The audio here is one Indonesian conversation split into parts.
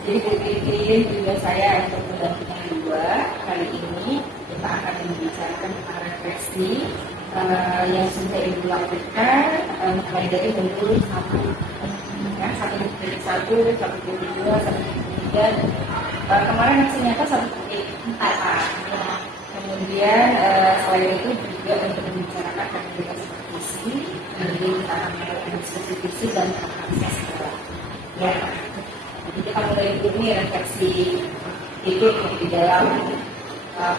Jadi Bu Titin juga saya untuk pendampingan dua kali ini kita akan membicarakan tentang refleksi yang sudah Ibu lakukan mulai dari modul 1, ya, 1.1, 1.2, 1.3. Kemarin masih nyata 1.4. Ya. Kemudian selain itu juga untuk membicarakan aktivitas visi, jadi kita akan melakukan diskusi visi dan akses ya. Jadi kita mulai dulu nih refleksi itu di dalam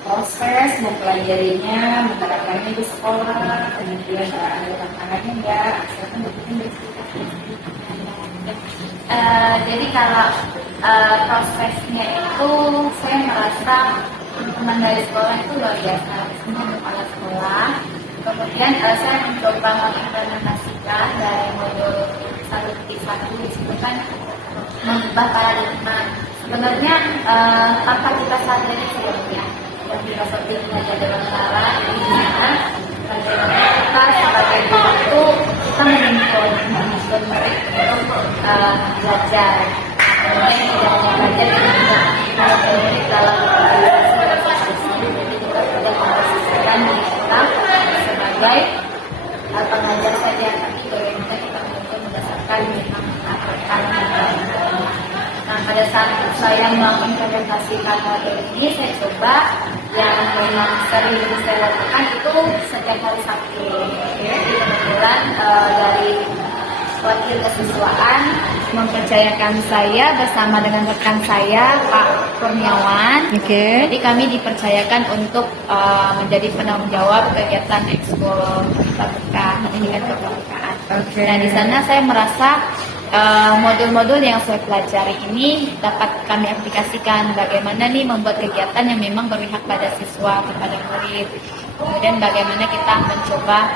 proses mempelajarinya, menerapkannya di sekolah, kemudian ada tantangannya enggak, asalkan mungkin bercerita. Jadi kalau prosesnya itu saya merasa teman dari sekolah itu luar biasa, semua kepala sekolah. Kemudian saya mencoba mengimplementasikan dari modul 1.1 disebutkan mengubah paradigma. Sebenarnya tanpa kita sadari sebelumnya, yang kita seperti belajar dalam cara ini bagaimana kita sebagai guru kita menuntun untuk belajar. Kemudian tidak hanya belajar, kita juga murid dalam organisasi dan organisasi. Jadi kita sudah memposisikan diri kita sebagai pengajar saja, tapi bagaimana kita menuntun berdasarkan memang tekanan. Nah, pada saat saya mengimplementasikan model ini, saya coba yang memang sering saya lakukan itu setiap hari Sabtu. Jadi kebetulan dari wakil kesiswaan mempercayakan saya bersama dengan rekan saya Pak Kurniawan. Jadi kami dipercayakan untuk menjadi penanggung jawab kegiatan ekskul pramuka, pendidikan kepramukaan. Nah, di sana saya merasa modul-modul yang saya pelajari ini dapat kami aplikasikan bagaimana nih membuat kegiatan yang memang berpihak pada siswa, kepada murid. Kemudian bagaimana kita mencoba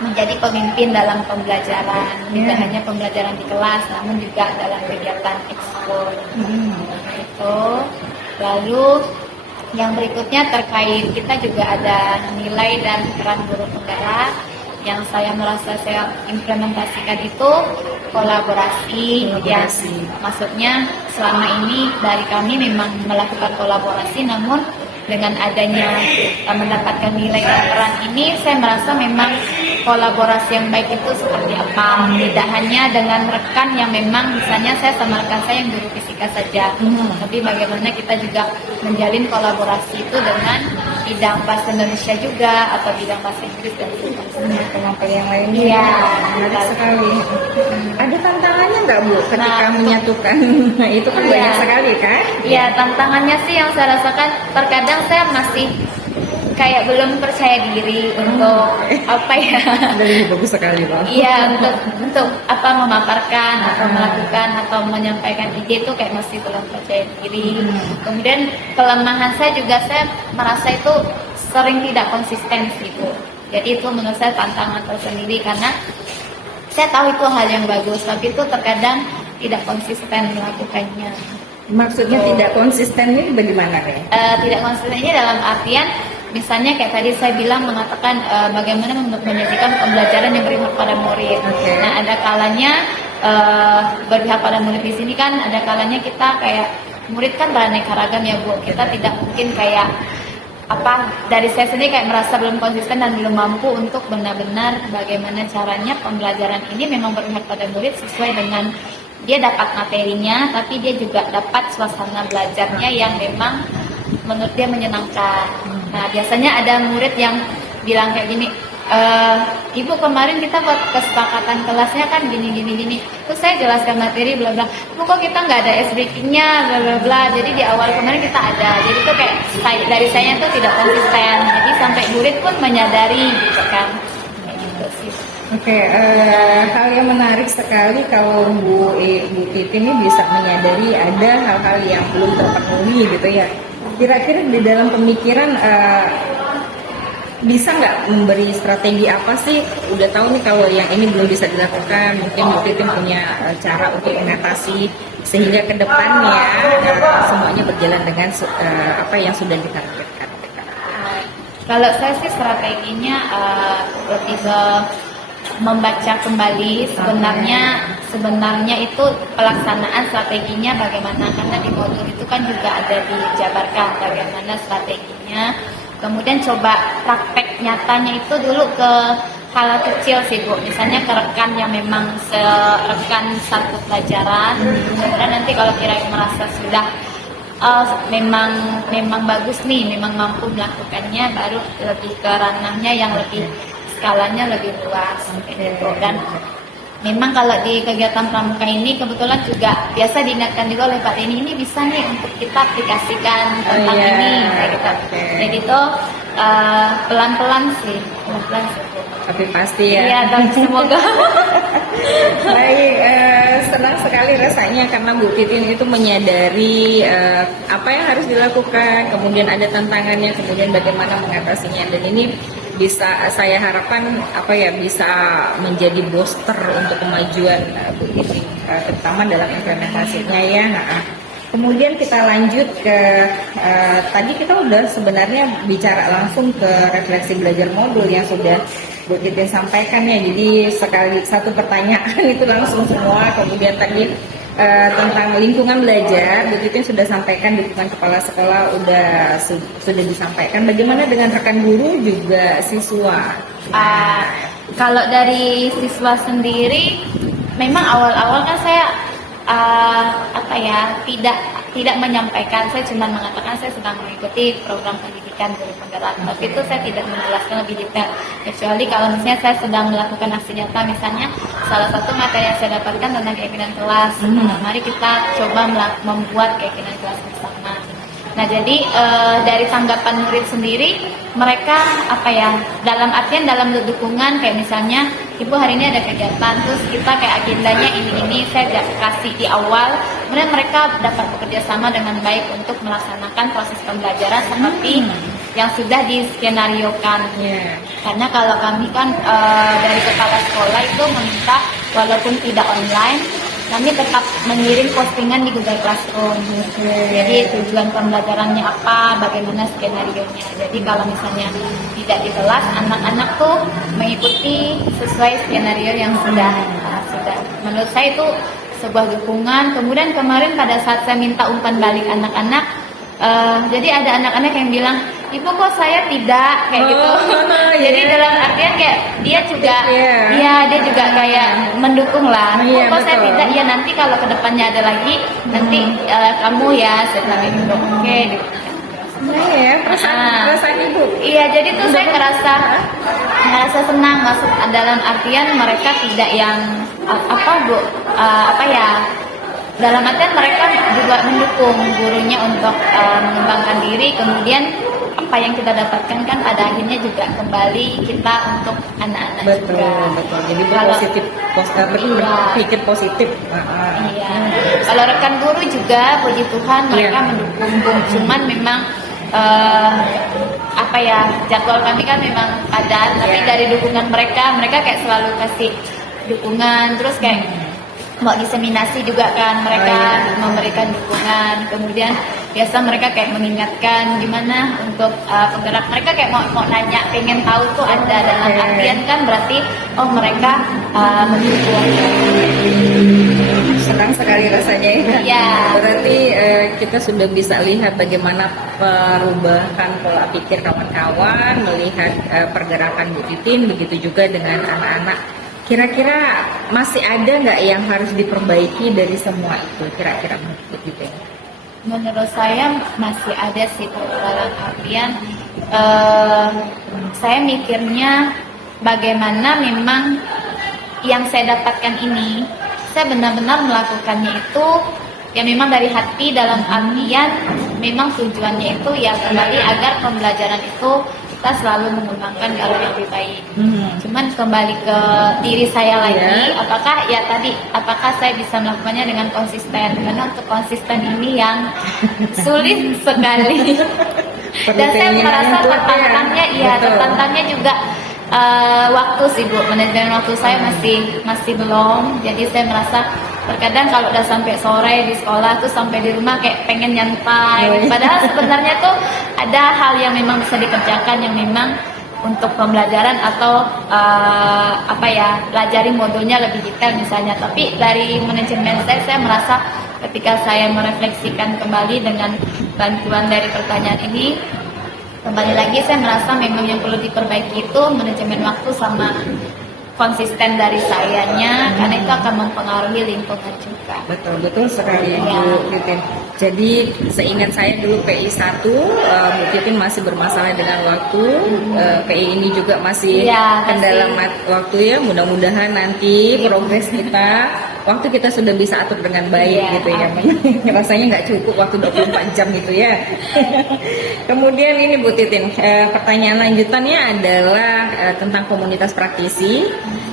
menjadi pemimpin dalam pembelajaran, tidak hanya pembelajaran di kelas, namun juga dalam kegiatan ekskul. Itu. Lalu yang berikutnya terkait kita juga ada nilai dan peran guru penggerak. Yang saya merasa saya implementasikan itu kolaborasi. Ya, maksudnya selama ini dari kami memang melakukan kolaborasi, namun dengan adanya mendapatkan nilai dan peran ini, saya merasa memang kolaborasi yang baik itu seperti apa. Tidak hanya dengan rekan yang memang misalnya saya sama rekan saya yang guru fisika saja, tapi bagaimana kita juga menjalin kolaborasi itu dengan bidang bahasa Indonesia juga atau bidang bahasa Inggris dan Pengampil yang lainnya. Iya, menarik sekali. Ada tantangannya nggak Bu ketika menyatukan? Nah, itu kan banyak sekali kan? Iya, tantangannya sih yang saya rasakan terkadang saya masih kayak belum percaya diri untuk apa ya? Dari bagus sekali Pak. Iya, untuk apa memaparkan atau melakukan atau menyampaikan ide itu kayak masih belum percaya diri. Kemudian kelemahan saya juga saya merasa itu sering tidak konsisten gitu. Jadi itu menurut saya tantangan tersendiri karena saya tahu itu hal yang bagus, tapi itu terkadang tidak konsisten melakukannya. Maksudnya tidak konsisten ini bagaimana ya? Tidak konsistennya dalam artian misalnya kayak tadi saya bilang mengatakan bagaimana menyajikan pembelajaran yang berpihak pada murid. Nah, ada kalanya berpihak pada murid di sini kan ada kalanya kita kayak murid kan beraneka ragam ya Bu. Kita tidak mungkin kayak dari saya sendiri kayak merasa belum konsisten dan belum mampu untuk benar-benar bagaimana caranya pembelajaran ini memang berpihak pada murid sesuai dengan dia dapat materinya, tapi dia juga dapat suasana belajarnya yang memang menurut dia menyenangkan. Nah, biasanya ada murid yang bilang kayak gini, Ibu kemarin kita buat kesepakatan kelasnya kan gini. Terus saya jelaskan materi bla bla. Ibu kok kita nggak ada ice breaking-nya bla bla bla. Jadi di awal kemarin kita ada. Jadi tuh kayak dari saya tuh tidak konsisten. Jadi sampai murid pun menyadari gitu kan. Kayak gitu sih. Hal yang menarik sekali kalau Bu Titin ini bisa menyadari ada hal-hal yang belum terpenuhi gitu ya. Kira-kira di dalam pemikiran bisa nggak memberi strategi apa sih? Udah tahu nih kalau yang ini belum bisa dilakukan, mungkin Bu Titin punya cara untuk mengatasi sehingga ke depannya semuanya berjalan dengan apa yang sudah ditargetkan. Kalau saya sih strateginya lebih ke membaca kembali sebenarnya itu pelaksanaan strateginya bagaimana, karena di modul itu kan juga ada dijabarkan bagaimana strateginya. Kemudian coba praktek nyatanya itu dulu ke hal kecil sih Bu, misalnya ke rekan yang memang rekan satu pelajaran. Kemudian nanti kalau kira merasa sudah memang bagus nih, memang mampu melakukannya, baru lebih ke ranahnya yang lebih skalanya lebih luas gitu. Dan memang kalau di kegiatan pramuka ini kebetulan juga biasa diingatkan juga oleh Pak Denny, ini bisa nih untuk kita aplikasikan tentang ini kayak gitu. Jadi itu pelan-pelan sih Bu. Tapi pasti ya. Iya, dan semoga. Baik, senang sekali rasanya karena Bu Titin itu menyadari apa yang harus dilakukan, kemudian ada tantangannya, kemudian bagaimana mengatasinya, dan ini bisa saya harapkan bisa menjadi booster untuk kemajuan Bu Titin, terutama dalam implementasinya ya. Kemudian kita lanjut ke tadi kita udah sebenarnya bicara langsung ke refleksi belajar modul yang sudah Bu Titin sampaikan ya. Jadi satu pertanyaan itu langsung semua. Kemudian tadi tentang lingkungan belajar, Bu Titin sudah sampaikan, dukungan kepala sekolah sudah disampaikan. Bagaimana dengan rekan guru juga siswa? Kalau dari siswa sendiri, memang awal-awal kan saya tidak menyampaikan, saya cuma mengatakan saya sedang mengikuti program pendidikan guru penggerak, tapi itu saya tidak menjelaskan lebih detail, kecuali kalau misalnya saya sedang melakukan aksi nyata, misalnya salah satu materi yang saya dapatkan tentang keyakinan kelas. Mari kita coba membuat keyakinan kelas bersama. Nah, jadi dari tanggapan murid sendiri, mereka dalam artian dalam dukungan, kayak misalnya Ibu hari ini ada kegiatan, terus kita kayak agendanya ini saya kasih di awal, kemudian mereka dapat bekerja sama dengan baik untuk melaksanakan proses pembelajaran seperti yang sudah diskenariokan. Karena kalau kami kan dari kepala sekolah itu meminta walaupun tidak online, kami tetap mengirim postingan di Google Classroom. Jadi tujuan pembelajarannya apa, bagaimana skenario-nya. Jadi kalau misalnya tidak di kelas, anak-anak tuh mengikuti sesuai skenario yang sudah. Menurut saya itu sebuah dukungan. Kemudian kemarin pada saat saya minta umpan balik anak-anak, jadi ada anak-anak yang bilang, Ibu kok saya tidak kayak gitu. Jadi dalam artian kayak dia juga kayak mendukung lah. Kok saya tidak, ya nanti kalau kedepannya ada lagi, nanti kamu ya setelah itu oke. Perasaan Ibu. Iya, jadi tuh saya ngerasa senang, maksud dalam artian mereka tidak yang dalam artian mereka juga mendukung gurunya untuk mengembangkan diri. Kemudian apa yang kita dapatkan kan pada akhirnya juga kembali kita untuk anak-anak juga. Betul. Jadi berpikir positif. Iya. Kalau rekan guru juga, puji Tuhan mereka mendukung. Cuman memang jadwal kami kan memang padat, tapi dari dukungan mereka kayak selalu kasih dukungan, terus kayak mau diseminasi juga kan mereka memberikan dukungan. Kemudian biasa mereka kayak mengingatkan gimana untuk penggerak, mereka kayak mau nanya, pengen tahu tuh ada dalam artian kan berarti mereka mendukung. Senang sekali rasanya ya. Berarti kita sudah bisa lihat bagaimana perubahan pola pikir kawan-kawan melihat pergerakan Bu Titin, begitu juga dengan anak-anak. Kira-kira masih ada nggak yang harus diperbaiki dari semua itu, kira-kira begitu? Menurut saya masih ada sih, dalam artian saya mikirnya bagaimana memang yang saya dapatkan ini, saya benar-benar melakukannya itu ya memang dari hati, dalam artian memang tujuannya itu ya kembali agar pembelajaran itu kita selalu mengembangkan kalau yang lebih baik. Cuman kembali ke diri saya lagi, apakah saya bisa melakukannya dengan konsisten? Karena untuk konsisten ini yang sulit sekali. Dan saya merasa tertantangnya juga waktu sih Bu, manajemen waktu saya masih belum. Jadi saya merasa terkadang kalau udah sampai sore di sekolah tuh sampai di rumah kayak pengen nyantai. Padahal sebenarnya tuh ada hal yang memang bisa dikerjakan yang memang untuk pembelajaran atau pelajari modulnya lebih detail misalnya. Tapi dari manajemen saya merasa ketika saya merefleksikan kembali dengan bantuan dari pertanyaan ini, kembali lagi saya merasa memang yang perlu diperbaiki itu manajemen waktu sama konsisten dari sayanya, karena itu akan mempengaruhi lingkungan juga. Betul sekali Ya. Bu Titin. Jadi seingat saya dulu PI 1, Bu Titin masih bermasalah dengan waktu, PI ini juga masih Iya, kendala masih. waktu ya. Mudah-mudahan nanti progres kita, waktu kita sudah bisa atur dengan baik Iya, gitu ya. Rasanya nggak cukup waktu 24 jam gitu ya. Kemudian ini Bu Titin, pertanyaan lanjutannya adalah tentang komunitas praktisi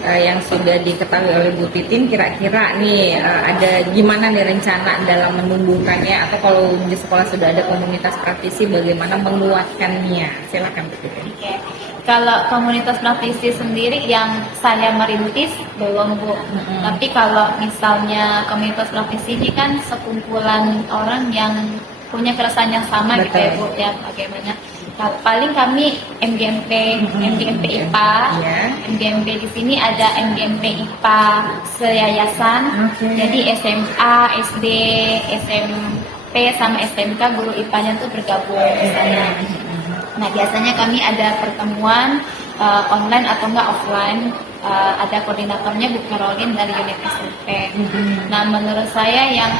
yang sudah diketahui oleh Bu Titin. Kira-kira nih ada gimana nih rencana dalam menumbuhkannya, atau kalau di sekolah sudah ada komunitas praktisi bagaimana menguatkannya? Silakan Bu Titin. Oke. Kalau komunitas praktisi sendiri yang saya merintis belum Bu. Tapi kalau misalnya komunitas praktisi ini kan sekumpulan orang yang punya keresahan yang sama gitu ya Bu, ya bagaimana. Paling kami MGMP IPA, MGMP di sini ada MGMP IPA seyayasan. Jadi SMA, SD, SMP sama SMK guru IPA-nya tuh bergabung misalnya. Nah biasanya kami ada pertemuan online atau enggak offline. Ada koordinatornya Bu Caroline dari unit SMP. Nah menurut saya yang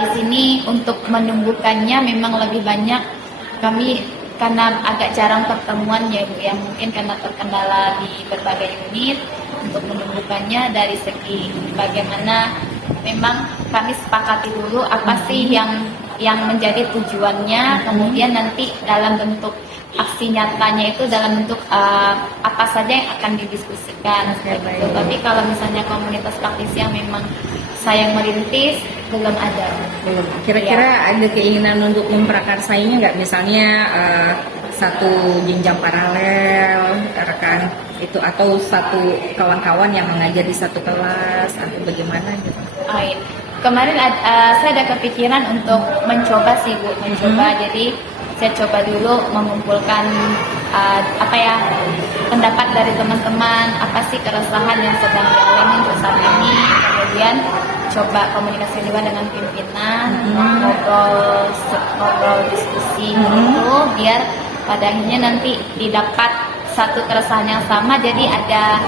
di sini untuk menumbuhkannya memang lebih banyak kami, karena agak jarang pertemuan ya Bu ya, mungkin karena terkendala di berbagai unit. Untuk menumbuhkannya dari segi bagaimana memang kami sepakati dulu apa sih yang menjadi tujuannya, kemudian nanti dalam bentuk aksi nyatanya itu dalam bentuk apa saja yang akan didiskusikan. Tapi kalau misalnya komunitas praktisi yang memang saya merintis belum ada. Belum. Kira-kira ada keinginan untuk memprakarsainya nggak? Misalnya satu jenjang paralel rekan itu, atau satu kawan-kawan yang mengajar di satu kelas, atau bagaimana gitu? Kemarin saya ada kepikiran untuk mencoba sih Bu, Jadi saya coba dulu mengumpulkan pendapat dari teman-teman, apa sih keresahan yang sedang dialami untuk saat ini, kemudian coba komunikasi juga dengan pimpinan, ngobrol diskusi gitu, biar pada akhirnya nanti didapat satu keresahan yang sama. Jadi ada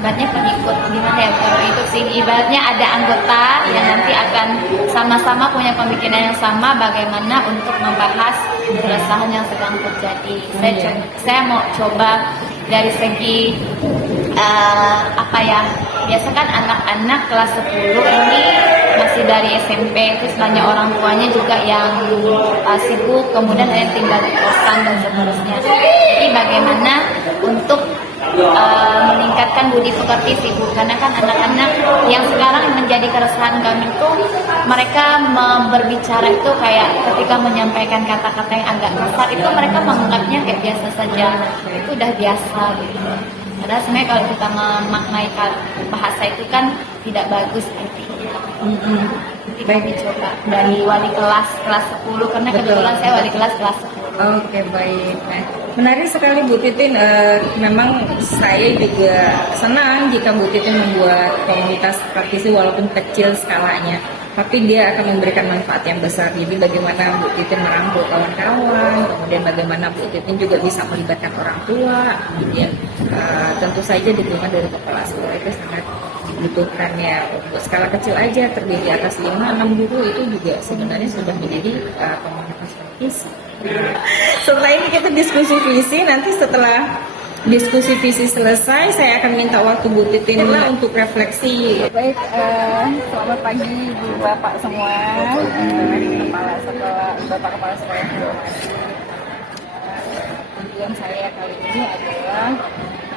ibaratnya pengikut, gimana ya, bukan pengikut sih, ibaratnya ada anggota yang nanti akan sama-sama punya pemikiran yang sama bagaimana untuk membahas keresahan yang sedang terjadi. Saya mau coba dari segi biasa kan anak-anak kelas 10 ini masih dari SMP, terus banyak orang tuanya juga yang sibuk, kemudian ada yang tinggal di kosan dan seterusnya. Jadi bagaimana untuk meningkatkan budi pekerti sih Bu, karena kan anak-anak yang sekarang menjadi keresahan kami itu mereka berbicara itu kayak ketika menyampaikan kata-kata yang agak kasar itu mereka menganggapnya kayak biasa saja, itu udah biasa gitu. Padahal sebenarnya kalau kita memaknai bahasa itu kan tidak bagus artinya. Jadi kami coba dari wali kelas 10, karena kebetulan saya wali kelas 10. Oke, baik. Nah, menarik sekali Bu Titin. Memang saya juga senang jika Bu Titin membuat komunitas praktisi walaupun kecil skalanya, tapi dia akan memberikan manfaat yang besar. Jadi bagaimana Bu Titin merangkul kawan-kawan, kemudian bagaimana Bu Titin juga bisa melibatkan orang tua, kemudian tentu saja dukungan dari kepala sekolah itu sangat dibutuhkan ya. Untuk skala kecil aja terdiri atas 5-6 guru itu juga sebenarnya sudah menjadi komunitas praktisi. Setelah ini kita diskusi visi. Nanti setelah diskusi visi selesai, saya akan minta waktu Bu Titin untuk refleksi. Baik, selamat pagi Bu Bapak semua, Bapak Kepala Sekolah yang hormati. Tujuan saya kali ini adalah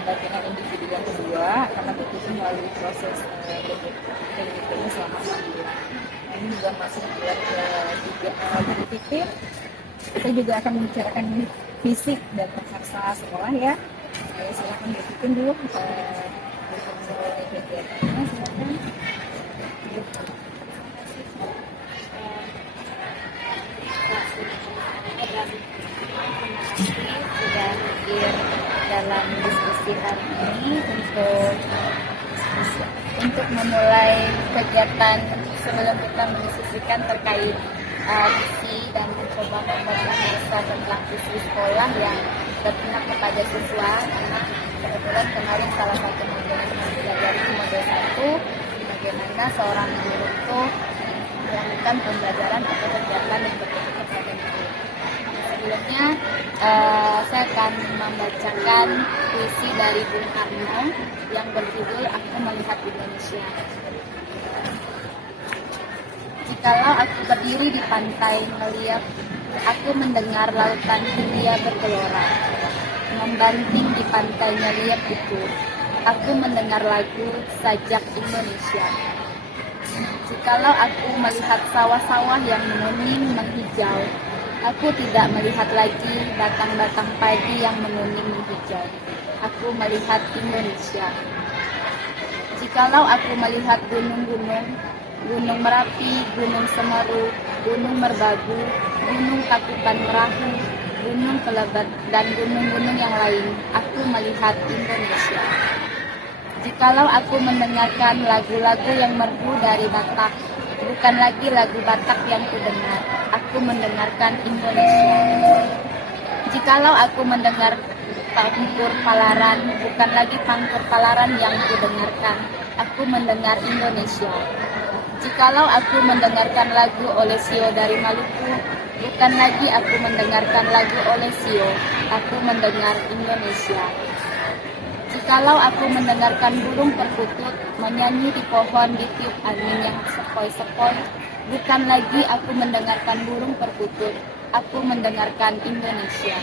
pendampingan individu yang kedua, karena Bu Titin melalui proses PDP selama 6 bulan. Ini juga masuk bulan ke-3 Bu Titin. Kita juga akan membicarakan fisik dan bahasa sekolah ya. Saya silakan Bu Titin dulu mulai kegiatannya, silakan. Sudah hadir dalam diskusi hari ini untuk memulai kegiatan sebelum kita mendiskusikan terkait visi dan mencoba membuat analisa tentang visi sekolah yang berpihak kepada siswa, karena kebetulan kemarin salah satu modul yang kami pelajari modul 1, bagaimana seorang guru itu melakukan pembelajaran atau kegiatan yang berpihak kepada murid. Sebelumnya saya akan membacakan puisi dari Bung Karno yang berjudul Aku Melihat Indonesia. Jikalau aku berdiri di pantai melihat, aku mendengar lautan Hindia bergelora. Membanting di pantainya liap itu, aku mendengar lagu sajak Indonesia. Jikalau aku melihat sawah-sawah yang menguning menghijau, aku tidak melihat lagi batang-batang padi yang menguning menghijau. Aku melihat Indonesia. Jikalau aku melihat gunung-gunung, Gunung Merapi, Gunung Semeru, Gunung Merbabu, Gunung Tangkuban Perahu, Gunung Kelebat, dan gunung-gunung yang lain, aku melihat Indonesia. Jikalau aku mendengarkan lagu-lagu yang merdu dari Batak, bukan lagi lagu Batak yang kudengar, aku mendengarkan Indonesia. Jikalau aku mendengar pangkur palaran, bukan lagi pangkur palaran yang kudengarkan, aku mendengar Indonesia. Jikalau aku mendengarkan lagu Olesio dari Maluku, bukan lagi aku mendengarkan lagu Olesio, aku mendengar Indonesia. Jikalau aku mendengarkan burung perkutut menyanyi di pohon ditiup angin yang sepoi-sepoi, bukan lagi aku mendengarkan burung perkutut, aku mendengarkan Indonesia.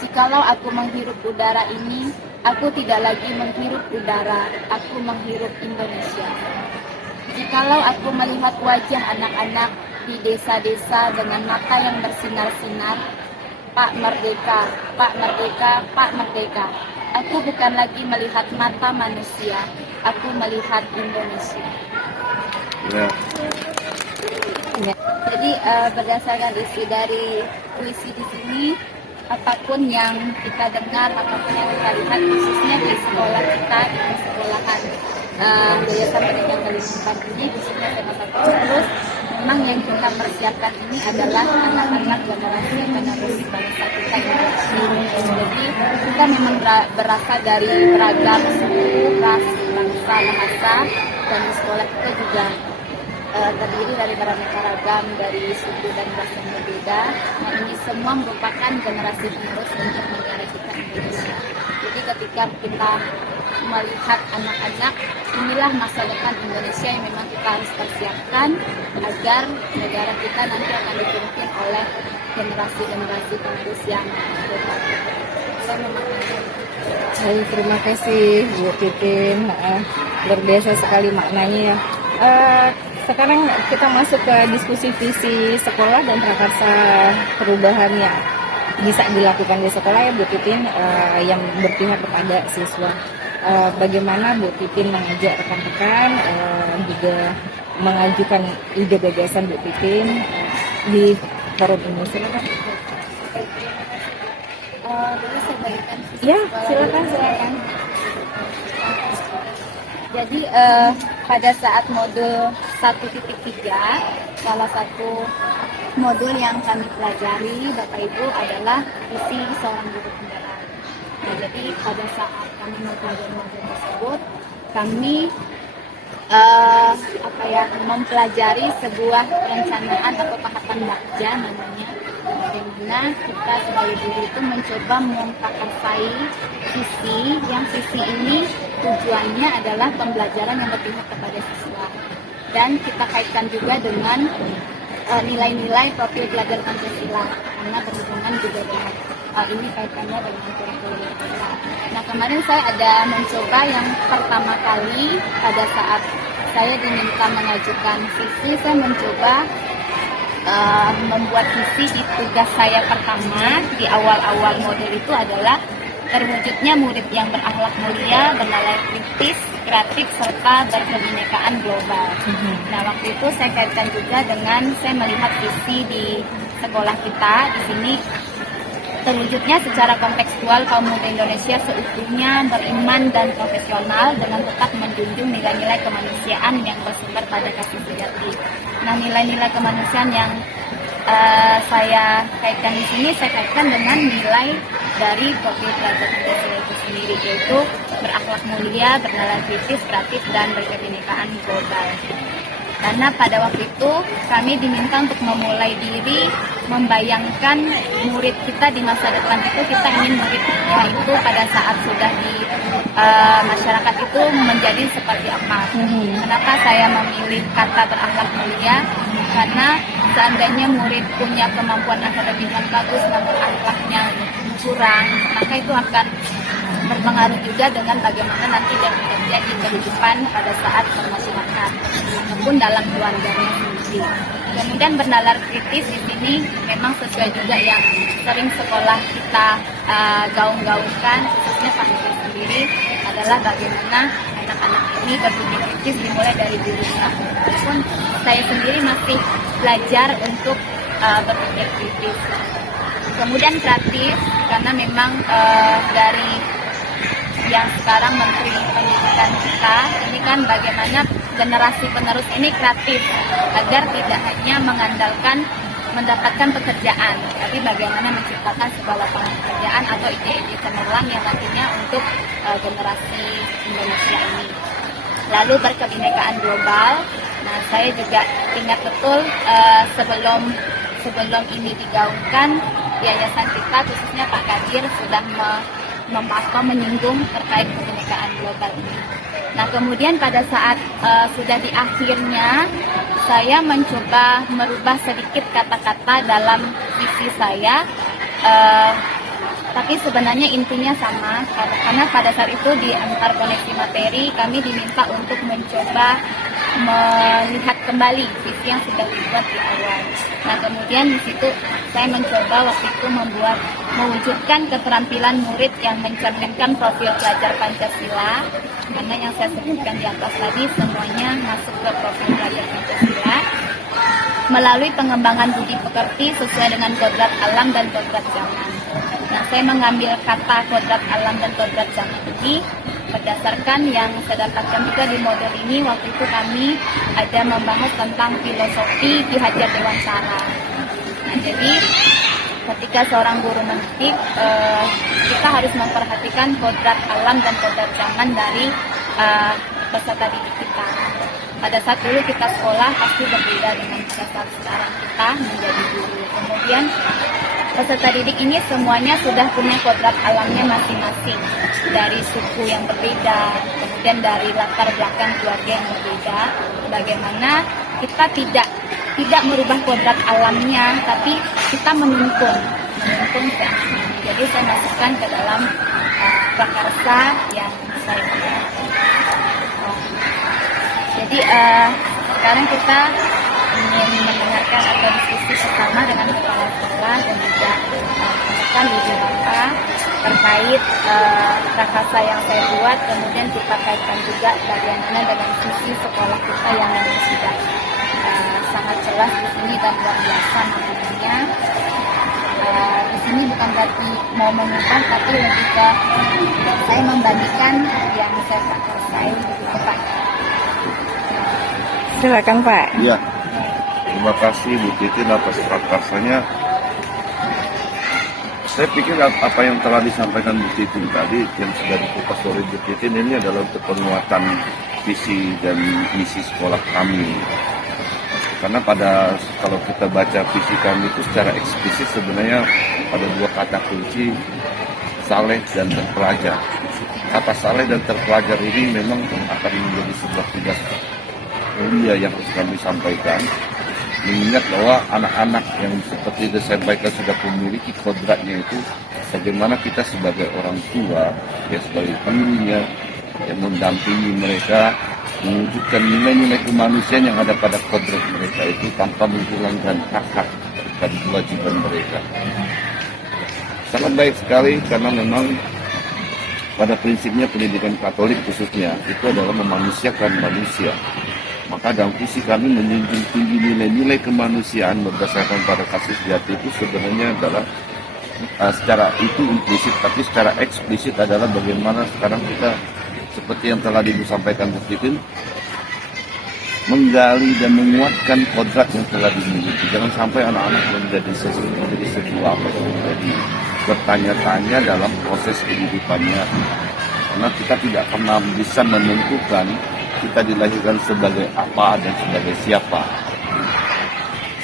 Jikalau aku menghirup udara ini, aku tidak lagi menghirup udara, aku menghirup Indonesia. Jikalau aku melihat wajah anak-anak di desa-desa dengan mata yang bersinar-sinar, Pak Merdeka, Pak Merdeka, Pak Merdeka, aku bukan lagi melihat mata manusia, aku melihat Indonesia. Ya. Jadi berdasarkan isi dari puisi di sini, apapun yang kita dengar, apapun yang kita lihat, khususnya di sekolah kita, di sekolahan Yayasan Pendidikan Kali Empat ini, khususnya SMA 1 terus, memang yang kita persiapkan ini adalah anak-anak generasi penerus bangsa kita Indonesia. Jadi kita memang berasal dari beragam suku, ras, bangsa, bahasa, dan di sekolah kita juga terdiri dari beraneka ragam dari suku dan ras yang berbeda. Nah, ini semua merupakan generasi penerus untuk negara kita Indonesia. Jadi ketika kita melihat anak-anak, inilah masa depan Indonesia yang memang kita harus persiapkan agar negara kita nanti akan dipimpin oleh generasi-generasi penerus yang hebat. Saya memakai. Baik, terima kasih Bu Titin. Luar biasa sekali maknanya ya. Sekarang kita masuk ke diskusi visi sekolah dan prakarsa perubahan yang bisa dilakukan di sekolah ya Bu Titin, yang berpihak kepada siswa. Bagaimana Bu Titin mengajak rekan-rekan juga mengajukan ide gagasan Bu Titin di forum ini, silakan. Ya, silakan. Jadi pada saat modul 1.3, salah satu modul yang kami pelajari Bapak Ibu adalah visi seorang guru penggerak. Nah, jadi pada saat kami mempelajari modul tersebut, kami mempelajari sebuah perencanaan atau tahapan bakja namanya, bagaimana kita sebagai guru itu mencoba memprakarsai visi, yang visi ini tujuannya adalah pembelajaran yang berpihak kepada siswa, dan kita kaitkan juga dengan nilai-nilai profil belajar Pancasila, karena berhubungan juga dengan ini kaitannya dengan kurikulum kita. Nah, kemarin saya ada mencoba yang pertama kali pada saat saya diminta mengajukan visi, saya mencoba membuat visi di tugas saya pertama di awal-awal modul itu adalah terwujudnya murid yang berakhlak mulia, bernilai kritis, kreatif, serta berkebinekaan global. Nah, waktu itu saya kaitkan juga dengan saya melihat visi di sekolah kita. Di sini terwujudnya secara kontekstual kaum muda Indonesia seutuhnya beriman dan profesional dengan tetap menjunjung nilai-nilai kemanusiaan yang bersumber pada kasih sejati. Nah, nilai-nilai kemanusiaan yang saya kaitkan di sini, saya kaitkan dengan nilai dari profil pelajar Pancasila itu sendiri, yaitu berakhlak mulia, bernalar kritis, kreatif, dan berkebinekaan global. Karena pada waktu itu kami diminta untuk memulai diri, membayangkan murid kita di masa depan itu, kita ingin muridnya itu pada saat sudah di masyarakat itu menjadi seperti apa. Kenapa saya memilih kata berakhlak mulia? Karena seandainya murid punya kemampuan akademik yang bagus namun akhlaknya kurang, maka itu akan berpengaruh juga dengan bagaimana nanti dia bekerja di kehidupan pada saat bermasyarakat maupun dalam keluarganya sendiri. Kemudian bernalar kritis di sini memang sesuai juga yang sering sekolah kita gaung-gaungkan, khususnya Pancasila sendiri, adalah bagaimana anak-anak ini berpikir kritis dimulai dari diri sendiri. Walaupun saya sendiri masih belajar untuk berpikir kritis. Kemudian kreatif, karena memang dari yang sekarang Menteri Pendidikan kita ini kan bagaimana generasi penerus ini kreatif agar tidak hanya mengandalkan mendapatkan pekerjaan, tapi bagaimana menciptakan sebuah lapangan pekerjaan atau ide-ide cemerlang yang nantinya untuk generasi Indonesia ini. Lalu berkebinekaan global. Nah, saya juga ingat betul sebelum ini digaungkan, yayasan kita khususnya Pak Kadir sudah menyinggung terkait kebinekaan global ini. Nah, kemudian pada saat sudah di akhirnya, saya mencoba merubah sedikit kata-kata dalam visi saya, tapi sebenarnya intinya sama, karena pada saat itu di antar koneksi materi kami diminta untuk mencoba melihat kembali visi yang sudah dibuat di awal. Nah, kemudian di situ saya mencoba waktu itu mewujudkan keterampilan murid yang mencerminkan profil pelajar Pancasila, karena yang saya sebutkan di atas tadi semuanya masuk ke profil pelajar Pancasila melalui pengembangan budi pekerti sesuai dengan kodrat alam dan kodrat zaman. Nah, saya mengambil kata kodrat alam dan kodrat zaman ini berdasarkan yang saya dapatkan juga di model ini. Waktu itu kami ada membahas tentang filosofi Ki Hajar Dewantara. Nah, jadi ketika seorang guru mendidik, kita harus memperhatikan kodrat alam dan kodrat zaman dari peserta didik kita. Pada saat dulu kita sekolah pasti berbeda dengan pada saat sekarang kita menjadi guru. Kemudian peserta didik ini semuanya sudah punya kodrat alamnya masing-masing, dari suku yang berbeda, kemudian dari latar belakang keluarga yang berbeda. Bagaimana kita tidak merubah kodrat alamnya, tapi kita menuntun seaktif. Jadi saya masukkan ke dalam prakarsa yang saya buat. Jadi sekarang kita ingin mendengarkan atau diskusi bersama dengan kepala sekolah dan juga rekan Ibu Bapak terkait prakarsa yang saya buat, kemudian kita kaitkan juga bagaimana dengan visi sekolah kita yang memang sudah sangat jelas di sini dan luar biasa maknanya. Di sini bukan berarti mau mengubah, tapi lebih ke saya membagikan yang saya prakarsai begitu Pak. Silakan Pak. Iya, terima kasih Bu Titin atas prakarsanya. Saya pikir apa yang telah disampaikan Bu Titin tadi, yang sudah dikupas oleh Bu Titin, ini adalah untuk penguatan visi dan misi sekolah kami. Karena kalau kita baca visi kami itu secara eksplisit sebenarnya pada dua kata kunci, saleh dan terpelajar. Kata saleh dan terpelajar ini memang akan menjadi sebuah tugas mulia yang harus kami sampaikan, mengingat bahwa anak-anak yang seperti disampaikan sudah memiliki kodratnya itu, bagaimana kita sebagai orang tua, ya sebagai gurunya yang mendampingi mereka, mewujudkan nilai-nilai kemanusiaan yang ada pada kodrat mereka itu tanpa menghilangkan hak-hak dan kewajiban mereka. Sangat baik sekali, karena memang pada prinsipnya pendidikan Katolik khususnya itu adalah memanusiakan manusia. Maka dalam visi kami menjunjung tinggi nilai-nilai kemanusiaan berdasarkan pada kasih sejati itu sebenarnya adalah secara itu implisit, tapi secara eksplisit adalah bagaimana sekarang kita seperti yang telah disampaikan Bu Titin, menggali dan menguatkan kodrat yang telah dimiliki. Jangan sampai anak-anak menjadi sebuah menjadi bertanya-tanya dalam proses kehidupannya. Karena kita tidak pernah bisa menentukan kita dilahirkan sebagai apa dan sebagai siapa.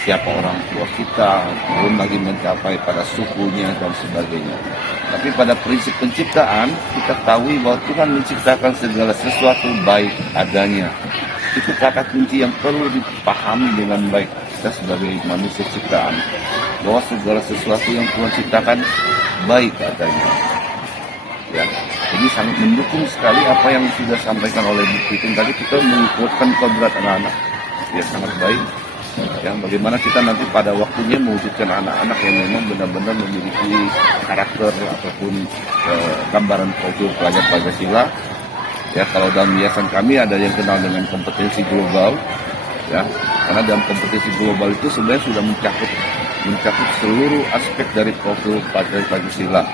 Siapa orang tua kita, belum lagi mencapai pada sukunya dan sebagainya. Tapi pada prinsip penciptaan, kita tahu bahwa Tuhan menciptakan segala sesuatu baik adanya. Itu kata kunci yang perlu dipahami dengan baik kita sebagai manusia ciptaan, bahwa segala sesuatu yang Tuhan ciptakan baik adanya. Ya, jadi sangat mendukung sekali apa yang sudah disampaikan oleh Bu Titin tadi. Kita menguatkan kodrat anak-anak, ya sangat baik. Ya, bagaimana kita nanti pada waktunya mewujudkan anak-anak yang memang benar-benar memiliki karakter ataupun gambaran profil pelajar Pancasila. Ya, kalau dalam yayasan kami ada yang kenal dengan kompetensi global, ya, karena dalam kompetensi global itu sebenarnya sudah mencakup seluruh aspek dari profil pelajar Pancasila.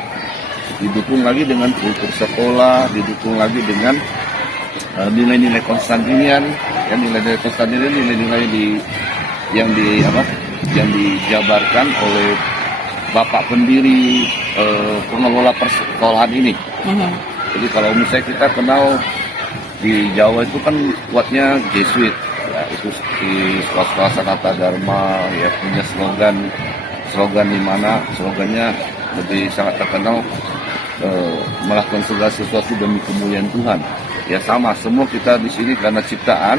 Didukung lagi dengan kultur sekolah, didukung lagi dengan nilai-nilai Konstantinian, ya, nilai-nilai Konstantinian, nilai-nilai yang dijabarkan oleh Bapak pendiri pengelola persekolahan ini. Jadi kalau misalnya kita kenal di Jawa itu kan kuatnya Jesuit, ya, itu seperti sekolah-sekolah Sanata Dharma, ya, punya slogan di mana slogannya lebih sangat terkenal, melakukan segala sesuatu demi kemuliaan Tuhan. Ya sama, semua kita di sini karena ciptaan,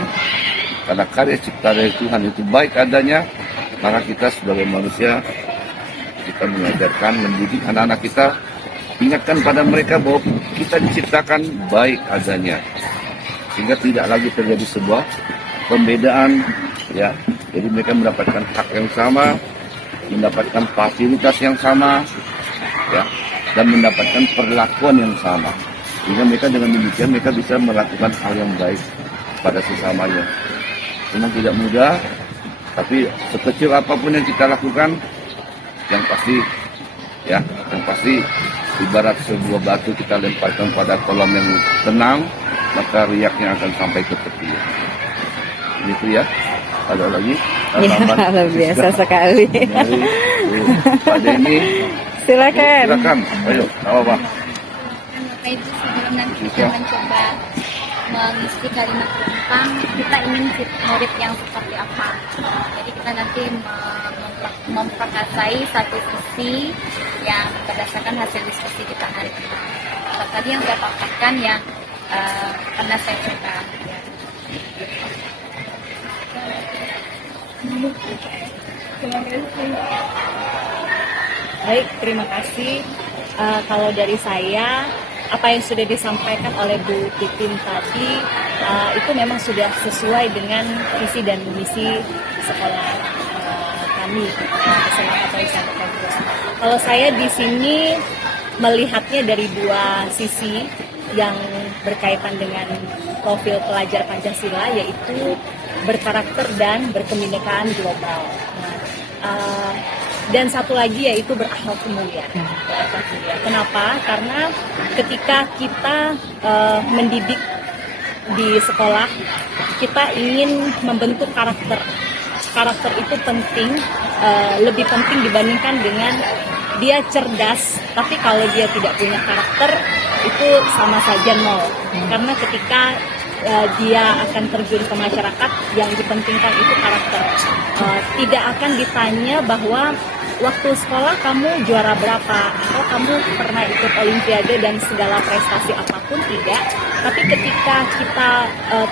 karena karya cipta dari Tuhan itu baik adanya, maka kita sebagai manusia kita mengajarkan, mendidik anak-anak kita, ingatkan pada mereka bahwa kita diciptakan baik adanya, sehingga tidak lagi terjadi sebuah pembedaan, ya. Jadi mereka mendapatkan hak yang sama, mendapatkan fasilitas yang sama, ya, dan mendapatkan perlakuan yang sama. Sehingga mereka dengan demikian mereka bisa melakukan hal yang baik pada sesamanya. Memang tidak mudah, tapi sekecil apapun yang kita lakukan, yang pasti ibarat sebuah batu kita lemparkan pada kolam yang tenang, maka riaknya akan sampai ke tepi. Gitu ya. Ada lagi? Ya, luar biasa sekali. Dari Pak Denny. Silakan. Ayo, apa? Bapak Ibu, sebelum nanti kita mencoba mengisi kalimat tentang kita ingin murid yang seperti apa. Jadi kita nanti memperkasai satu sisi yang berdasarkan hasil diskusi kita hari ini. Tadi yang saya paparkan yang pernah saya coba. Baik, terima kasih. Kalau dari saya, apa yang sudah disampaikan oleh Bu Titin tadi itu memang sudah sesuai dengan visi dan misi sekolah kami, SMA Katolik Kampus. Kalau saya di sini melihatnya dari dua sisi yang berkaitan dengan profil pelajar Pancasila, yaitu berkarakter dan berkebinekaan global. Dan satu lagi yaitu berakhlak mulia. Kenapa? Karena ketika kita mendidik di sekolah, kita ingin membentuk karakter. Karakter itu penting, lebih penting dibandingkan dengan dia cerdas, tapi kalau dia tidak punya karakter, itu sama saja nol. Karena ketika dia akan terjun ke masyarakat, yang dipentingkan itu karakter. Tidak akan ditanya bahwa waktu sekolah kamu juara berapa, atau kamu pernah ikut olimpiade dan segala prestasi apapun, tidak. Tapi ketika kita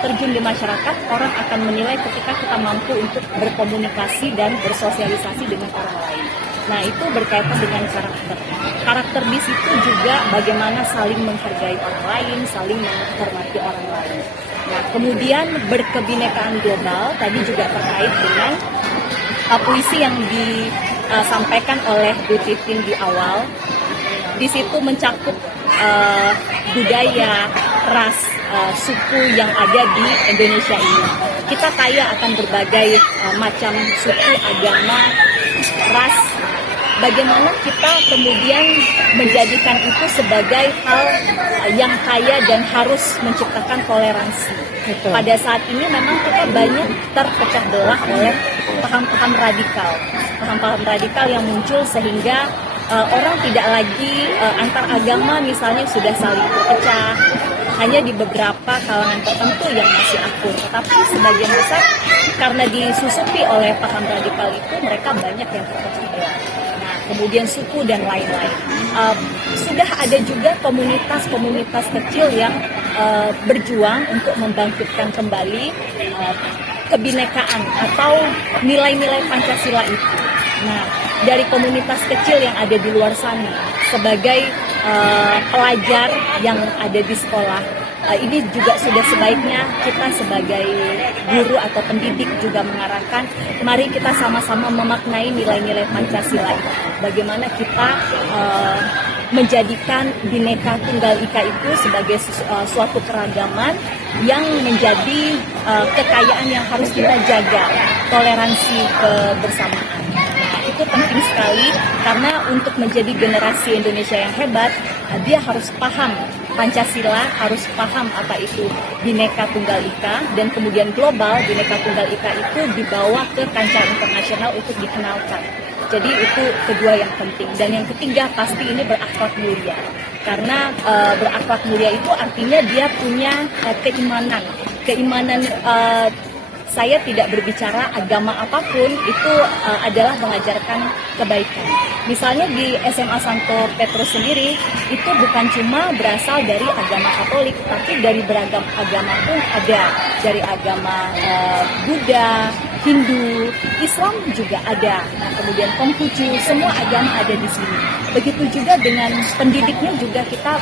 terjun di masyarakat, orang akan menilai ketika kita mampu untuk berkomunikasi dan bersosialisasi dengan orang lain. Nah, itu berkaitan dengan karakter. Karakter di situ juga bagaimana saling menghargai orang lain, saling menghormati orang lain. Nah, kemudian berkebinekaan global tadi juga terkait dengan puisi yang disampaikan oleh Bu Titin di awal. Di situ mencakup budaya, ras, suku yang ada di Indonesia ini. Kita kaya akan berbagai macam suku, agama, ras, bagaimana kita kemudian menjadikan itu sebagai hal yang kaya dan harus menciptakan toleransi. Pada saat ini memang kita banyak terpecah belah oleh paham-paham radikal yang muncul sehingga orang tidak lagi antar agama misalnya sudah saling berpecah, hanya di beberapa kalangan tertentu yang masih akur. Tetapi sebagian besar karena disusupi oleh paham radikal itu, mereka banyak yang terpecah belah. Nah, kemudian suku dan lain-lain. Sudah ada juga komunitas-komunitas kecil yang berjuang untuk membangkitkan kembali kebinekaan atau nilai-nilai Pancasila itu. Nah, dari komunitas kecil yang ada di luar sana, sebagai pelajar yang ada di sekolah, ini juga sudah sebaiknya kita sebagai guru atau pendidik juga mengarahkan, mari kita sama-sama memaknai nilai-nilai Pancasila itu. Bagaimana kita menjadikan Bhinneka Tunggal Ika itu sebagai suatu keragaman yang menjadi kekayaan yang harus kita jaga, toleransi kebersamaan. Itu penting sekali karena untuk menjadi generasi Indonesia yang hebat, dia harus paham Pancasila, harus paham apa itu Bhinneka Tunggal Ika, dan kemudian global Bhinneka Tunggal Ika itu dibawa ke kancah internasional untuk dikenalkan. Jadi itu kedua yang penting. Dan yang ketiga pasti ini berakhlak mulia. Karena berakhlak mulia itu artinya dia punya keimanan. Saya tidak berbicara agama apapun, itu adalah mengajarkan kebaikan. Misalnya di SMA Santo Petrus sendiri, itu bukan cuma berasal dari agama Katolik, tapi dari beragam agama pun ada. Dari agama Buddha, Hindu, Islam juga ada. Nah, kemudian Konghucu, semua agama ada di sini. Begitu juga dengan pendidiknya juga kita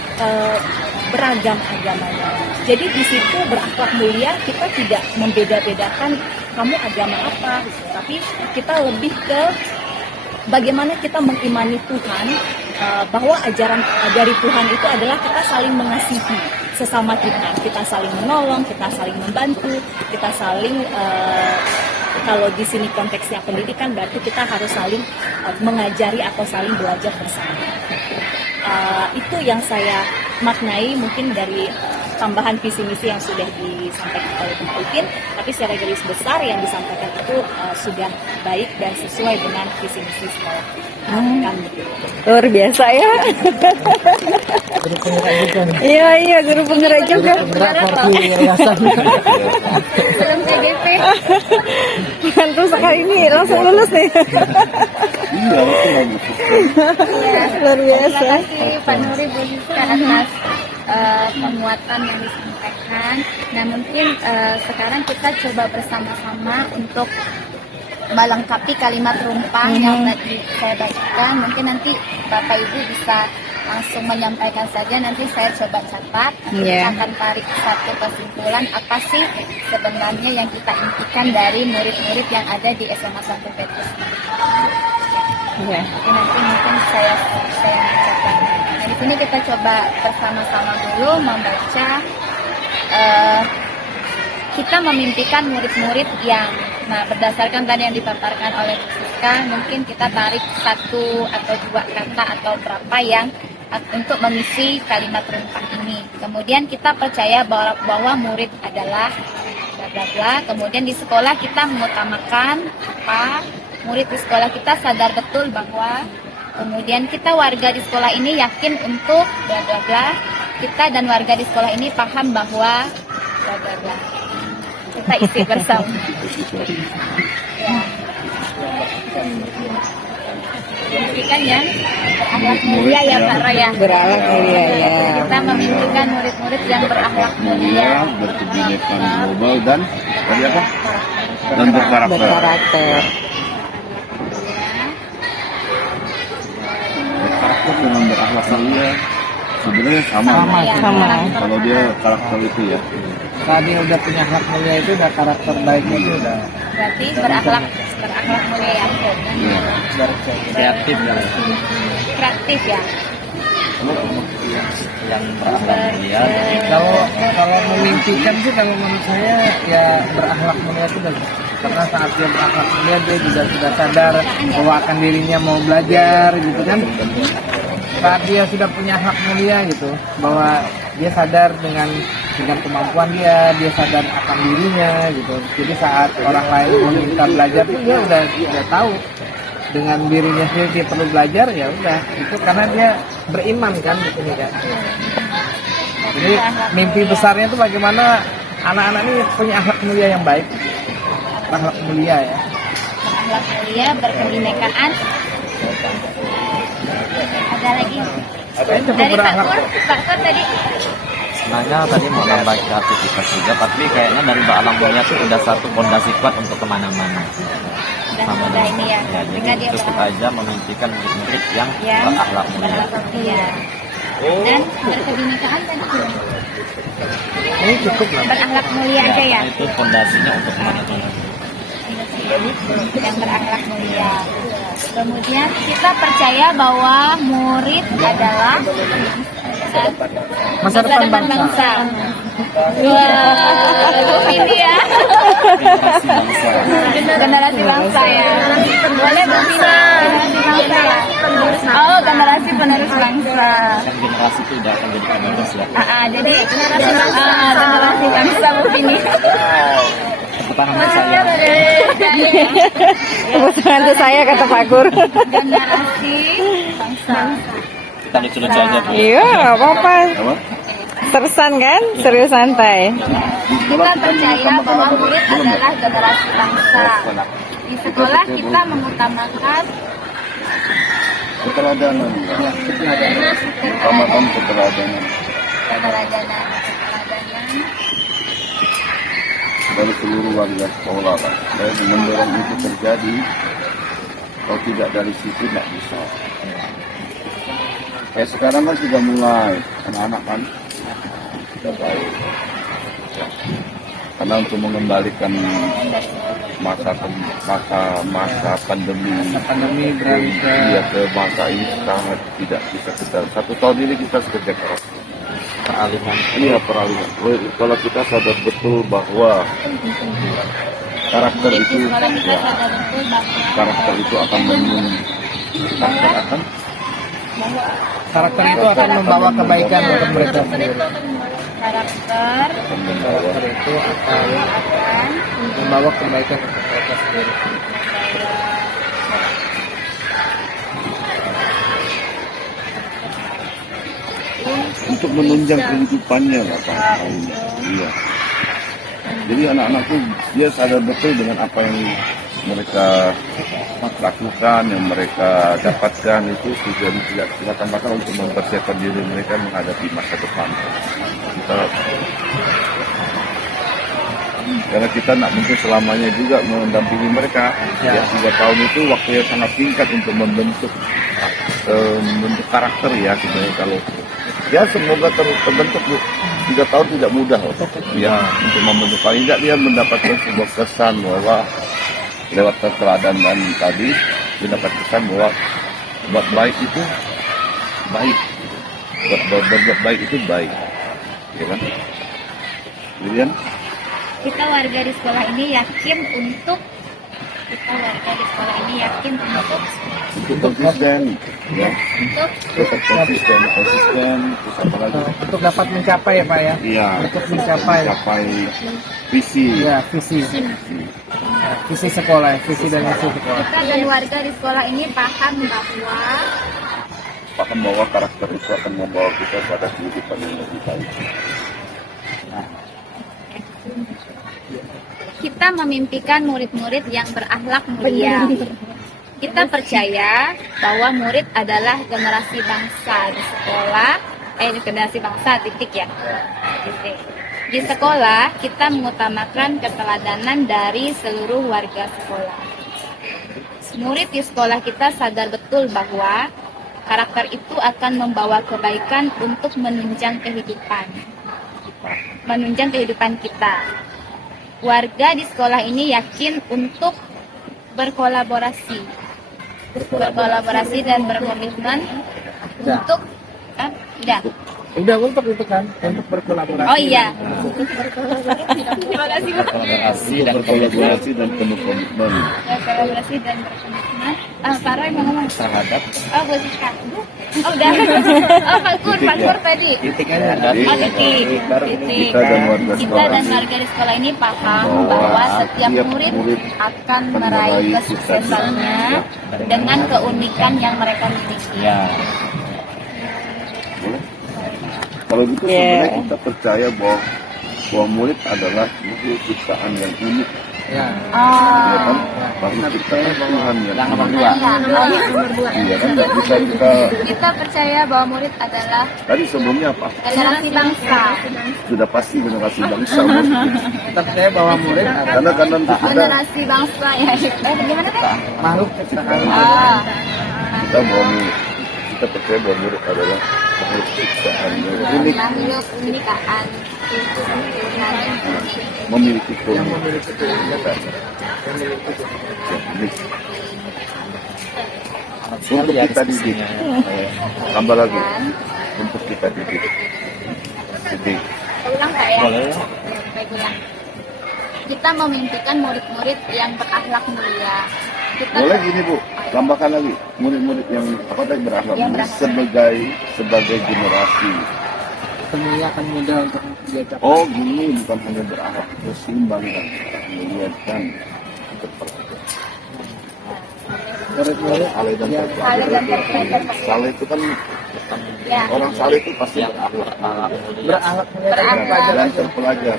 beragam agamanya. Jadi di situ berakhlak mulia, kita tidak membeda-bedakan kamu agama apa, tapi kita lebih ke bagaimana kita mengimani Tuhan, bahwa ajaran dari Tuhan itu adalah kita saling mengasihi sesama kita saling menolong, kita saling membantu, kita saling kalau di sini konteksnya pendidikan berarti kita harus saling mengajari atau saling belajar bersama. Itu yang saya maknai mungkin dari tambahan visi misi yang sudah disampaikan oleh Pak Upin, tapi secara garis besar yang disampaikan itu sudah baik dan sesuai dengan visi misi sekolah kami. Luar biasa ya. Guru penggerak juga nih. Iya, guru penggerak juga. Penggerak parti yayasan. Belum KDP. Mantap sekali ini, langsung lulus nih. Iya, betul. Luar biasa. Terima kasih Pak Nuri Bu Siska atas penguatan yang disampaikan. Nah, mungkin sekarang kita coba bersama-sama untuk melengkapi kalimat rumpang yang tadi saya bacakan. Mungkin nanti Bapak Ibu bisa langsung menyampaikan saja, nanti saya coba catat. Nanti kita akan tarik satu kesimpulan apa sih sebenarnya yang kita impikan dari murid-murid yang ada di SMA Santo Petrus. Nanti mungkin saya bacakan. Nah, di sini kita coba bersama-sama dulu membaca. Kita memimpikan murid-murid yang, nah berdasarkan tadi yang dipaparkan oleh Bu Siska, mungkin kita tarik satu atau dua kata atau berapa yang untuk mengisi kalimat rumpang ini. Kemudian kita percaya bahwa murid adalah bla bla bla. Kemudian di sekolah kita mengutamakan apa? Murid di sekolah kita sadar betul bahwa, kemudian kita warga di sekolah ini yakin untuk bla bla bla. Kita dan warga di sekolah ini paham bahwa bla bla bla. Kita isi bersama. Ya. Memimpikan yang berakhlak mulia ya Pak Roy ya. Berakhlak mulia ya. Kita memimpikan murid-murid yang berakhlak mulia, berkebinekaan global dan tadi apa? Dan berkarakter. Berkarakter. Berkarakter dengan berakhlak mulia sebenarnya sama. Sama. Kalau dia karakter itu ya. Kalau dia udah punya akhlak mulia itu udah karakter baiknya itu udah berarti berakhlak mulia ya. kreatif ya. Kreatif ya. Yang berakhlak mulia. Kalau memimpikan sih kalau menurut saya ya berakhlak mulia itu udah karena saat dia berakhlak mulia dia juga sudah sadar bahwa akan dirinya mau belajar gitu kan. Saat dia sudah punya akhlak mulia gitu, bahwa dia sadar dengan kemampuan dia sadar akan dirinya gitu. Jadi saat orang lain meminta belajar itu dia udah tahu dengan dirinya sendiri dia perlu belajar, ya udah itu karena dia beriman kan gitu kan. Jadi mimpi besarnya itu bagaimana anak-anak ini punya akhlak mulia yang baik, akhlak mulia ya. Akhlak mulia, berkebinekaan. Ada lagi Kayaknya cukup dari Pak berakhlak. Kur. Pak Kur tadi Sebenarnya tadi mau nambah kreativitas juga, tapi kayaknya dari Mbak Mulia tuh udah satu fondasi kuat untuk kemana-mana. dan muda ini ya. Ya, Dengan jadi dia cukup aja memimpikan murid-murid yang yang berakhlak mulia. berakhlak mulia dan berkebinekaan dan Ini cukup lah. berakhlak mulia aja ya. Itu fondasinya untuk kemana-mana. Yang berakhlak mulia. Kemudian kita percaya bahwa murid adalah Masa depan bangsa. Wah, ini ya. Generasi bangsa ya. Boleh bangsa. Generasi bangsa ya. Oh, generasi penerus bangsa. Kan generasi itu udah akan jadi penerus ya. Jadi generasi bangsa begini. Tepuk tangan untuk saya. Tepuk tangan untuk saya, kata Pak Gur. Generasi bangsa. Kita lucu-lucu aja Bu. Iya, nggak apa-apa. Apa? Sersan kan? Serius santai. Kita percaya bahwa murid adalah generasi bangsa. Di sekolah kita mengutamakan Keteladanan. Utamakan keteladanan keteladanan dari seluruh warga sekolah lah. Dan mendorong itu terjadi. Kalau tidak dari situ tidak bisa. Kayak sekarang kan sudah mulai anak-anak kan sudah baik. Karena untuk mengembalikan masa pandemi berakhir. ke masa ini sangat tidak bisa kita. 1 tahun ini kita kerja keras. Peralihan. Iya, peralihan. Kalau kita sadar betul bahwa karakter itu sekolah kita ya, sadar betul bahwa karakter itu akan Karakter itu akan membawa kebaikan untuk mereka sendiri. karakter Karakter itu akan membawa kebaikan untuk mereka sendiri. untuk menunjang kehidupannya lah Pak. Iya. Jadi anak-anak tuh dia sadar betul dengan apa yang mereka lakukan, yang mereka dapatkan itu tujuan tidak semata-mata untuk mempersiapkan diri mereka menghadapi masa depan. Karena kita nak mungkin selamanya juga mendampingi mereka. Ya, 3 tahun itu waktu yang sangat singkat untuk membentuk karakter ya sebenarnya. Kalau ya semoga terbentuk Bu. 3 tahun tidak mudah loh. Ya, untuk membentuk paling tidak dia mendapatkan sebuah kesan bahwa lewat keteladanan tadi mendapat kesan bahwa buat baik itu baik, berbuat baik itu baik, ya kan? Kemudian kita warga di sekolah ini yakin untuk konsisten, ya, untuk tetap konsisten, terus apa lagi? Untuk dapat mencapai ya Pak ya. Iya, Untuk mencapai visi. ya visi sekolah, visi dan misi sekolah. kita dan warga di sekolah ini paham Bahwa karakter itu akan membawa kita pada kehidupan yang lebih baik. kita memimpikan murid-murid yang berakhlak mulia. Kita percaya bahwa murid adalah generasi bangsa di sekolah, generasi bangsa titik ya. Titik. Di sekolah kita mengutamakan keteladanan dari seluruh warga sekolah. Murid di sekolah kita sadar betul bahwa karakter itu akan membawa kebaikan untuk menunjang kehidupan kita. Warga di sekolah ini yakin untuk berkolaborasi dan berkomitmen untuk Udah untuk itu kan, untuk berkolaborasi. Oh iya. Kolaborasi dan Berkolaborasi dan penuh komitmen. Kolaborasi dan berkomitmen. Pak Roy mau ngomong. terhadap Oh, Bu Siska. Oh, udah. Oh, Pak Kur tadi. Titik aja. Oh, titik. Kita dan warga Kita sekolah dan ini warga di sekolah ini paham bahwa bahwa setiap setiap murid murid akan meraih kesuksesannya dengan keunikan yang mereka miliki. ya boleh. Kalau gitu sebenarnya kita percaya bahwa murid adalah makhluk ciptaan yang unik, Ya. ya kan? Oh. Makhluk ciptaan Tuhan yang yang nomor unik. 2 Iya kan? Nggak bisa kita Kita percaya bahwa murid adalah tadi sebelumnya apa? generasi bangsa. Sudah pasti generasi bangsa. Bos. Kita percaya bahwa murid adalah Karena nanti kita Generasi bangsa ya. Gimana kan? makhluk ciptaan. Ah. kita percaya bahwa murid adalah makhluk ciptaan yang unik, Makhluk unikaan. Tuhan yang unik. memiliki Yang keunikan. memiliki keunikan. Unik. Untuk kita didik, tambah lagi. Untuk kita didik. Didik. Ulang Pak ya. boleh Baik, ulang. Kita memimpikan murid-murid yang berakhlak mulia. Kita Boleh gini Bu, tambahkan lagi murid-murid yang apa tadi berakhlak Yang mulia berakhlak. sebagai generasi. Semuanya akan mudah untuk diajak. Oh gini, bukan hanya berakhlak, seimbang dan mulia dan berpelajar. Murid-murid Saleh dan yang Saleh dan berpelajar. berpelajar. Saleh itu kan ya. orang saleh itu pasti berakhlak berakhlak mulia dan pelajar dan aja. terpelajar.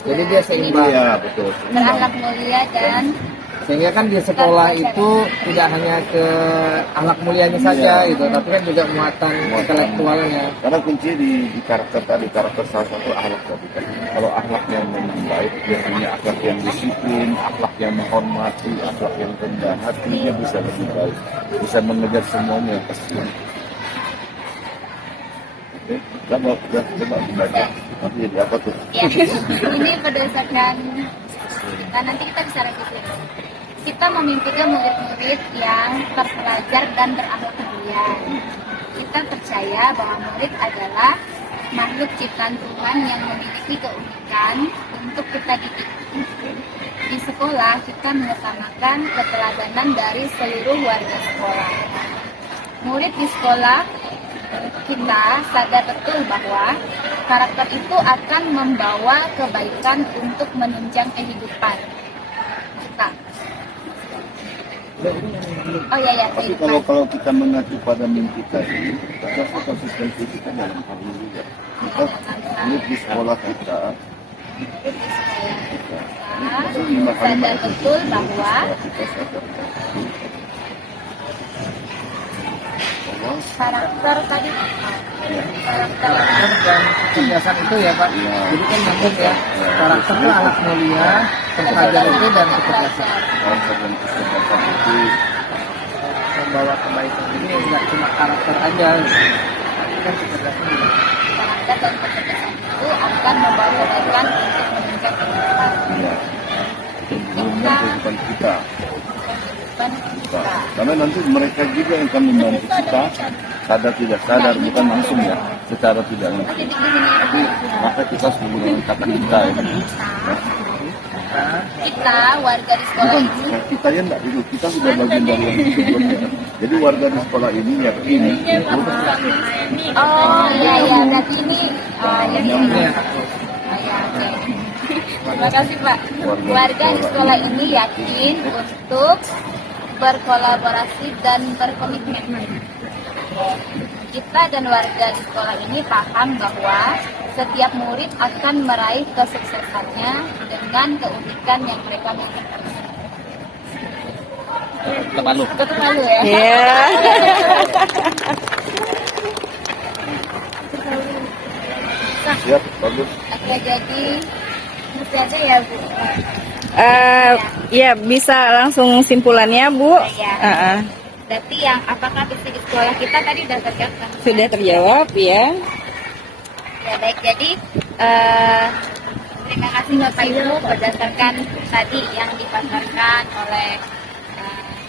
Jadi dia seimbang. Iya betul. Berakhlak mulia dan Sehingga kan di sekolah itu tidak hanya ke akhlak mulianya saja gitu, tapi kan juga muatan intelektualnya. Karena kunci di karakter tadi, karakter salah satu akhlak tadi kan. Kalau akhlak yang memang baik, dia punya akhlak yang disiplin, akhlak yang menghormati, akhlak yang rendah hati, dia bisa lebih baik, bisa mengejar semuanya pasti. Oke, coba baca. Nanti jadi apa tuh? ya. Ini berdasarkan nanti kita bisa revisi. Kita memimpikan murid-murid yang terpelajar dan berakhlak mulia. Kita percaya bahwa murid adalah makhluk ciptaan Tuhan yang memiliki keunikan untuk kita didik. Di sekolah, kita mengutamakan keteladanan dari seluruh warga sekolah. Murid di sekolah kita sadar betul bahwa karakter itu akan membawa kebaikan untuk menunjang kehidupan kita. Oh ya, Tapi kalau kita mengacu pada mimpi tadi, kita konsistensi kita dalam hal ini juga. Kita murid di sekolah kita, sadar betul bahwa kita sadar karakter tadi karakter Dan kebiasaan itu ya Pak. Jadi kan nyambung ya. Karakter itu anak mulia, terpelajar itu dan kecerdasan. karakter dan kecerdasan itu Membawa kebaikan ini nggak cuma karakter aja. Gitu. Tapi kan kecerdasan juga. karakter dan kecerdasan itu akan membawa kebaikan untuk menunjang kehidupan ya, belumnya kehidupan kita. Karena nanti mereka juga yang akan membantu kita sadar tidak sadar, bukan langsung ya, secara tidak langsung. Tapi maka kita harus menggunakan kata kita ya. kita warga di sekolah Bukan ini kita ya enggak dulu, kita sudah bagian dari yang sebelumnya. Jadi warga di sekolah ini yakin itu oh iya berarti ini Iya. oke. Terima kasih Pak. Warga di sekolah ini yakin untuk berkolaborasi dan berkomitmen. Kita dan warga di sekolah ini paham bahwa setiap murid akan meraih kesuksesannya dengan keunikan yang mereka miliki. Kepalu. Ketuk palu ya. Iya. siap, bagus. Oke, jadi mesti aja ya Bu. Ya bisa langsung simpulannya Bu. Ya. Berarti yang apakah visi di sekolah kita tadi sudah terjawab? Sudah terjawab ya. Ya baik, jadi terima kasih Bapak Ibu berdasarkan tadi yang dipaparkan oleh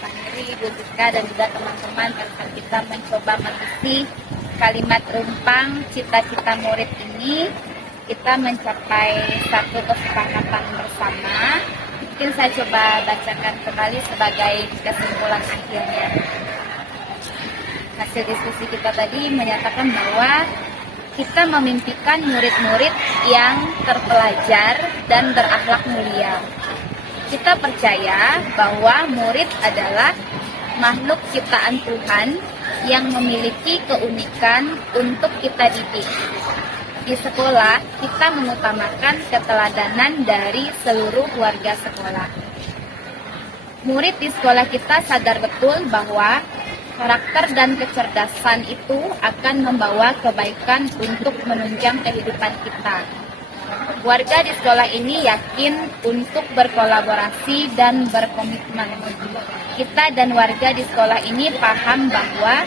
Pak Neri, Bu Siska dan juga teman-teman pada saat kita mencoba merevisi kalimat rumpang cita-cita murid ini kita mencapai satu kesepakatan bersama. Mungkin saya coba bacakan kembali sebagai kesimpulan akhirnya. Hasil diskusi kita tadi menyatakan bahwa kita memimpikan murid-murid yang terpelajar dan berakhlak mulia. Kita percaya bahwa murid adalah makhluk ciptaan Tuhan yang memiliki keunikan untuk kita didik. Di sekolah, kita mengutamakan keteladanan dari seluruh warga sekolah. Murid di sekolah kita sadar betul bahwa karakter dan kecerdasan itu akan membawa kebaikan untuk menunjang kehidupan kita. Warga di sekolah ini yakin untuk berkolaborasi dan berkomitmen. Kita dan warga di sekolah ini paham bahwa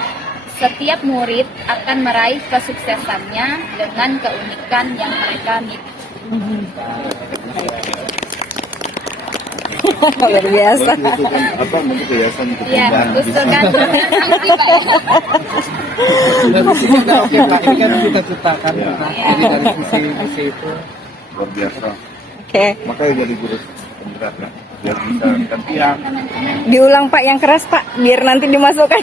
setiap murid akan meraih kesuksesannya dengan keunikan yang mereka miliki. Luar biasa. Apa bentuk yayasan Ya, usulkan sanksi Pak. Dari sisi kan oke Pak, ini kan kita ciptakan. Ya. Nah, jadi dari sisi itu luar biasa. Oke, Makanya jadi guru penggerak ya, biar bisa kan tiang. diulang Pak yang keras Pak, biar nanti dimasukkan.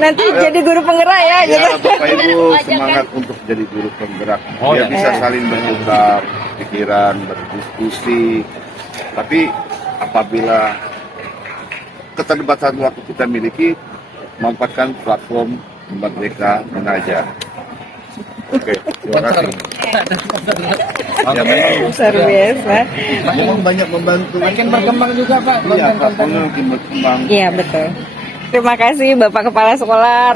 Nanti jadi guru penggerak ya, Ya, gitu. Bapak Ibu semangat untuk jadi guru penggerak. Oh, Biar ya. bisa saling bertukar pikiran, berdiskusi. Tapi apabila keterbatasan waktu kita miliki, memanfaatkan platform Merdeka Mengajar. Oke, terima kasih. Ya, memang Luar biasa. memang banyak membantu. makin berkembang juga Pak Iya, konten-kontennya. platformnya makin berkembang. Iya betul. Terima kasih Bapak Kepala Sekolah,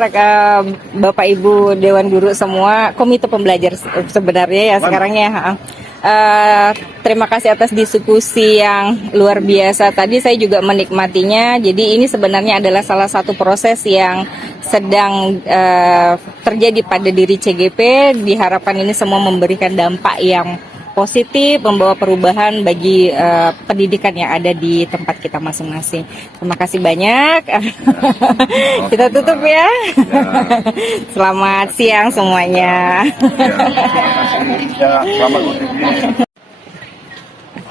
Bapak Ibu Dewan Guru semua, Komite Pembelajar sebenarnya ya sekarang ya. Terima kasih atas diskusi yang luar biasa. Tadi saya juga menikmatinya. Jadi ini sebenarnya adalah salah satu proses yang sedang terjadi pada diri CGP. Diharapkan ini semua memberikan dampak yang positif, membawa perubahan bagi pendidikan yang ada di tempat kita masing-masing. Terima kasih banyak. Kita tutup ya. Selamat siang semuanya. Ya, selamat bekerja.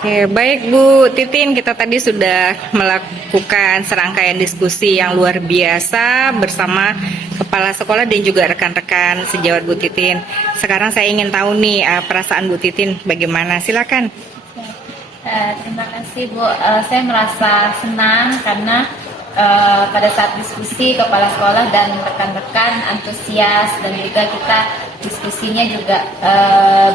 Oke, baik Bu Titin, kita tadi sudah melakukan serangkaian diskusi yang luar biasa bersama kepala sekolah dan juga rekan-rekan sejawat Bu Titin. Sekarang saya ingin tahu nih perasaan Bu Titin bagaimana? Silakan. Terima kasih Bu. Saya merasa senang karena pada saat diskusi kepala sekolah dan rekan-rekan antusias dan juga kita diskusinya juga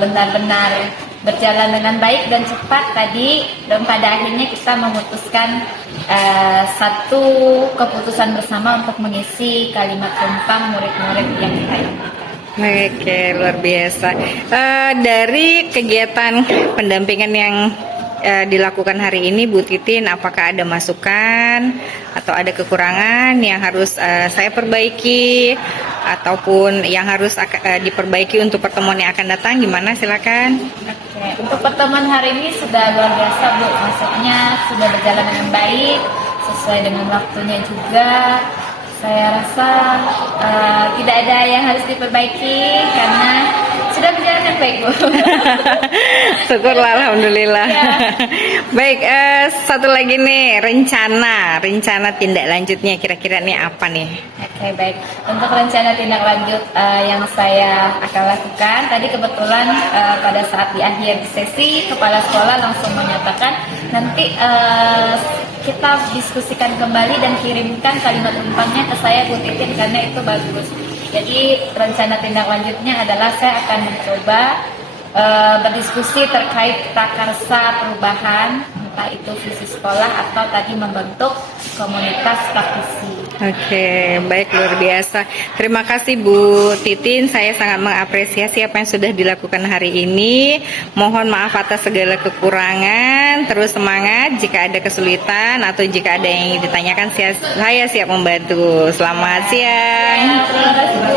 benar-benar berjalan dengan baik dan cepat tadi, dan pada akhirnya kita memutuskan satu keputusan bersama untuk mengisi kalimat rumpang murid-murid yang kita inginkan. Oke, luar biasa. Dari kegiatan pendampingan yang dilakukan hari ini, Bu Titin, apakah ada masukan atau ada kekurangan yang harus saya perbaiki ataupun yang harus diperbaiki untuk pertemuan yang akan datang? Gimana? Silakan. Oke, untuk pertemuan hari ini sudah luar biasa Bu, maksudnya sudah berjalan dengan baik, sesuai dengan waktunya juga. Saya rasa tidak ada yang harus diperbaiki karena sudah berjalan dengan baik Bu. Syukurlah, alhamdulillah. Ya. Baik, satu lagi nih rencana tindak lanjutnya kira-kira nih apa nih? Oke, baik. Untuk rencana tindak lanjut yang saya akan lakukan, tadi kebetulan pada saat di akhir sesi, kepala sekolah langsung menyatakan nanti kita diskusikan kembali dan kirimkan kalimat rumpangnya ke saya Bu Titin karena itu bagus. Jadi rencana tindak lanjutnya adalah saya akan mencoba berdiskusi terkait prakarsa perubahan, entah itu visi sekolah atau tadi membentuk komunitas praktisi. Oke, baik, luar biasa. Terima kasih Bu Titin, saya sangat mengapresiasi apa yang sudah dilakukan hari ini. Mohon maaf atas segala kekurangan, terus semangat jika ada kesulitan atau jika ada yang ingin ditanyakan, saya siap membantu. Selamat siang. Terima kasih Bu.